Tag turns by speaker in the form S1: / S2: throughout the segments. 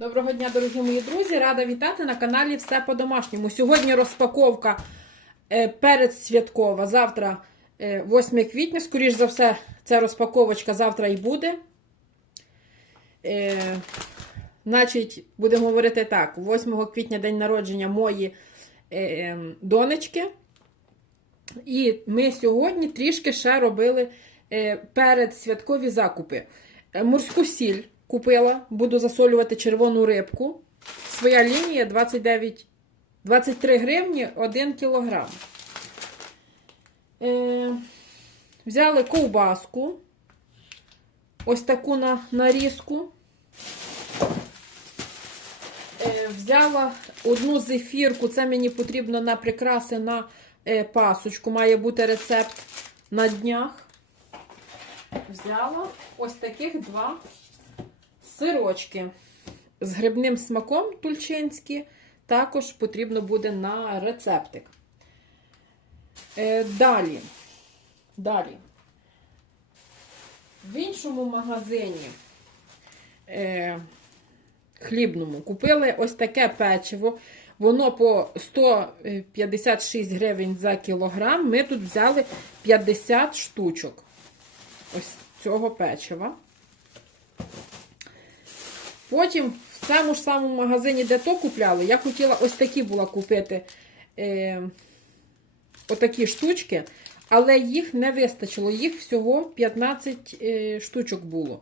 S1: Доброго дня, дорогі мої друзі! Рада вітати на каналі Все по-домашньому. Сьогодні розпаковка е, передсвяткова. Завтра е, 8 квітня. Скоріш за все, ця розпаковочка завтра і буде. Е, значить, будемо говорити так: 8 квітня день народження мої е, донечки. І ми сьогодні трішки ще робили е, передсвяткові закупи. Е, Морську сіль купила, буду засолювати червону рибку. Своя лінія 29, 23 гривні 1 кілограм. Е, взяли ковбаску. Ось таку на нарізку. Е, взяла одну зефірку, це мені потрібно на прикраси на е, пасочку. Має бути рецепт на днях. Взяла ось таких два сирочки з грибним смаком тульчинські. Також потрібно буде на рецептик. Е, далі. Далі. В іншому магазині е, хлібному купили ось таке печиво. Воно по 156 гривень за кілограм. Ми тут взяли 50 штучок ось цього печива. Потім в цьому ж самому магазині, де то купляли, я хотіла ось такі була купити е, отакі штучки, але їх не вистачило. Їх всього 15 е, штучок було.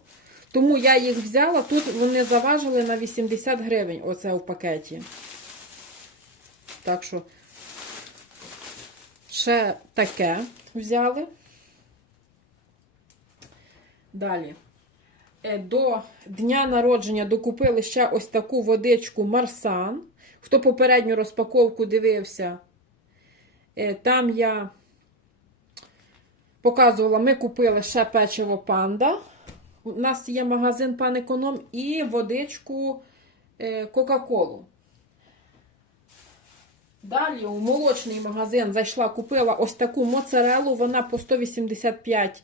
S1: Тому я їх взяла. Тут вони заважили на 80 гривень оце в пакеті. Так що, ще таке взяли. Далі. Е, До дня народження докупили ще ось таку водичку Марсан. Хто попередню розпаковку дивився, е, там я показувала, ми купили ще печиво панда. У нас є магазин Пан Економ і водичку е, Кока-Колу. Далі у молочний магазин зайшла, купила ось таку моцарелу, вона по 185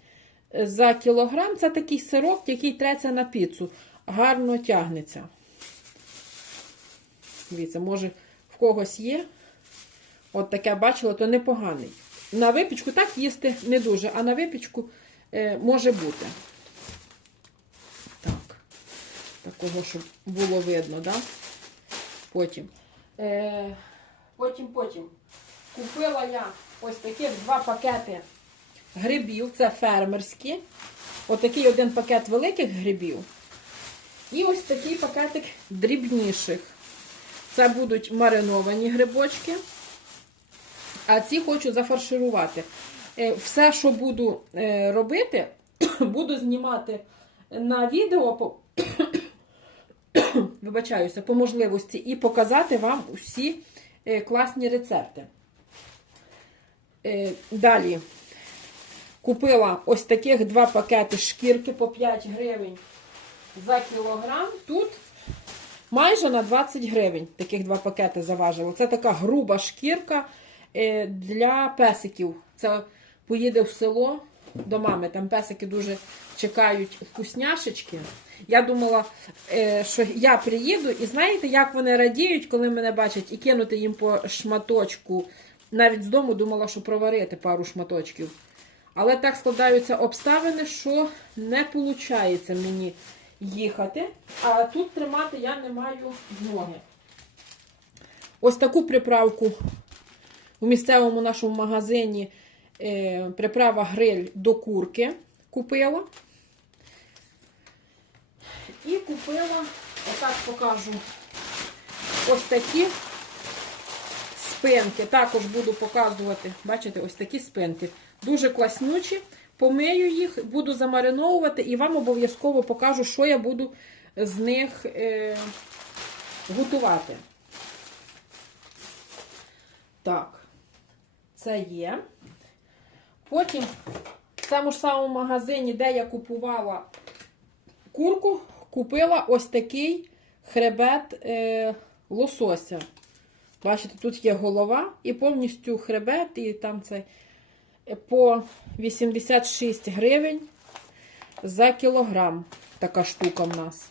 S1: за кілограм. Це такий сирок, який треться на піцу. Гарно тягнеться. Дивіться, може, в когось є. От таке бачила, то непоганий. На випічку так їсти не дуже, а на випічку е, може бути. Так. Такого, щоб було видно, да? Потім. Е, потім, потім. Купила я ось таких два пакети грибів, це фермерські. Отакий один пакет великих грибів. І ось такий пакетик дрібніших. Це будуть мариновані грибочки. А ці хочу зафарширувати. Е, Все, що буду е, робити, буду знімати на відео, по... вибачаюся, по можливості, і показати вам усі е, класні рецепти. Далі. Купила ось таких два пакети шкірки по 5 гривень за кілограм. Тут майже на 20 гривень таких два пакети заважило. Це така груба шкірка е, для песиків. Це поїде в село до мами. Там песики дуже чекають вкусняшечки. Я думала, е, що я приїду, і знаєте, як вони радіють, коли мене бачать, і кинути їм по шматочку. Навіть з дому думала, що проварити пару шматочків. Але так складаються обставини, що не виходить мені їхати. А тут тримати я не маю змоги. Ось таку приправку у місцевому нашому магазині е, приправа гриль до курки купила. І купила, отак покажу, ось такі спинки. Також буду показувати, бачите, ось такі спинки. Дуже класнючі. Помию їх, буду замариновувати і вам обов'язково покажу, що я буду з них е, готувати. Так, це є. Потім в цьому ж самому магазині, де я купувала курку, купила ось такий хребет е, лосося. Бачите, тут є голова і повністю хребет, і там цей по 86 гривень за кілограм. Така штука в нас.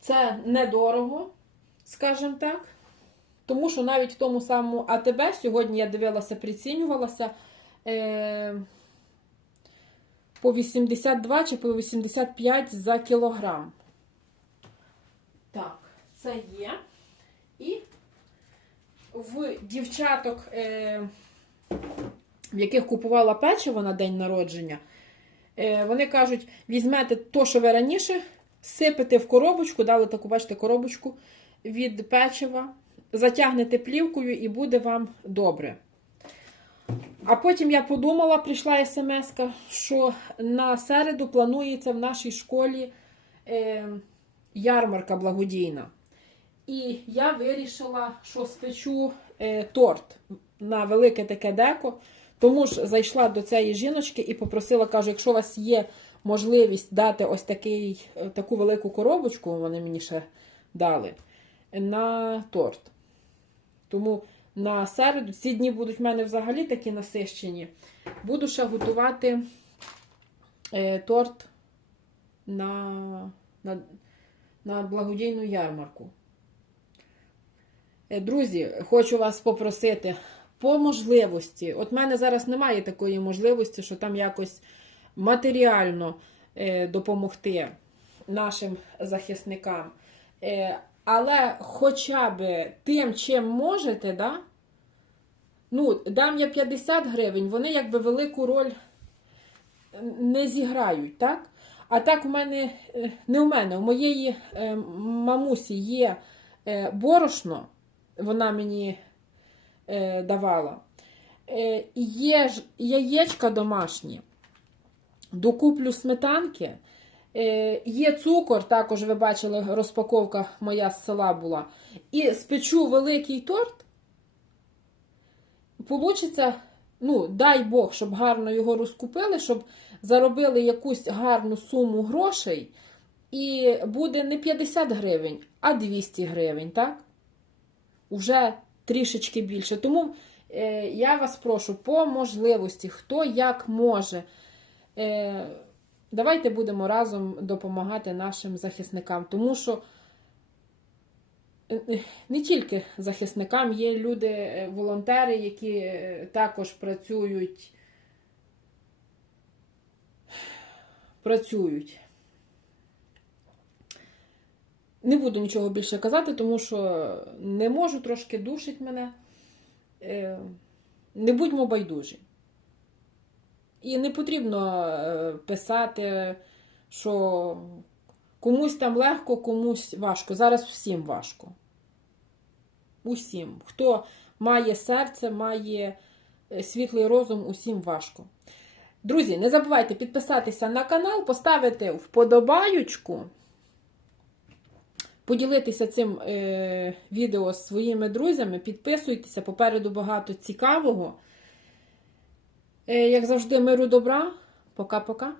S1: Це недорого, скажімо так. Тому що навіть в тому самому АТБ сьогодні я дивилася, прицінювалася е, по 82 чи по 85 за кілограм. Так, це є. В дівчаток, е, в яких купувала печиво на день народження, е, вони кажуть: візьмете то, що ви раніше, сипете в коробочку, дали таку, бачите, коробочку від печива, затягнете плівкою і буде вам добре. А потім я подумала, прийшла смс, що на середу планується в нашій школі е, ярмарка благодійна. І я вирішила, що спечу е, торт на велике таке деко. Тому ж зайшла до цієї жіночки і попросила, кажу, якщо у вас є можливість дати ось такий, е, таку велику коробочку, вони мені ще дали, на торт. Тому на середу, ці дні будуть в мене взагалі такі насищені. Буду ще готувати е, торт на, на, на благодійну ярмарку. Е, Друзі, хочу вас попросити по можливості. От в мене зараз немає такої можливості, що там якось матеріально е, допомогти нашим захисникам. Е, але хоча б тим, чим можете, да? ну, дам я 50 гривень, вони якби велику роль не зіграють, так? А так у мене, не у мене, у моєї мамусі є борошно, вона мені е, давала. Е, є ж яєчка домашні, докуплю сметанки. Е, є цукор, також ви бачили, розпаковка моя з села була. І спечу великий торт. Получиться, ну, дай Бог, щоб гарно його розкупили, щоб заробили якусь гарну суму грошей. І буде не 50 гривень, а 200 гривень, так? Уже трішечки більше. Тому е, я вас прошу по можливості, хто як може. Е, давайте будемо разом допомагати нашим захисникам. Тому що е, не тільки захисникам, є люди, е, волонтери, які е, також працюють. Працюють. Не буду нічого більше казати, тому що не можу, трошки душить мене. Е, Не будьмо байдужі. І не потрібно е, писати, що комусь там легко, комусь важко. Зараз всім важко. Усім. Хто має серце, має е, світлий розум, усім важко. Друзі, не забувайте підписатися на канал, поставити вподобаючку, поділитися цим е, відео з своїми друзями, підписуйтеся, попереду багато цікавого. Е, як завжди, миру добра. Пока-пока.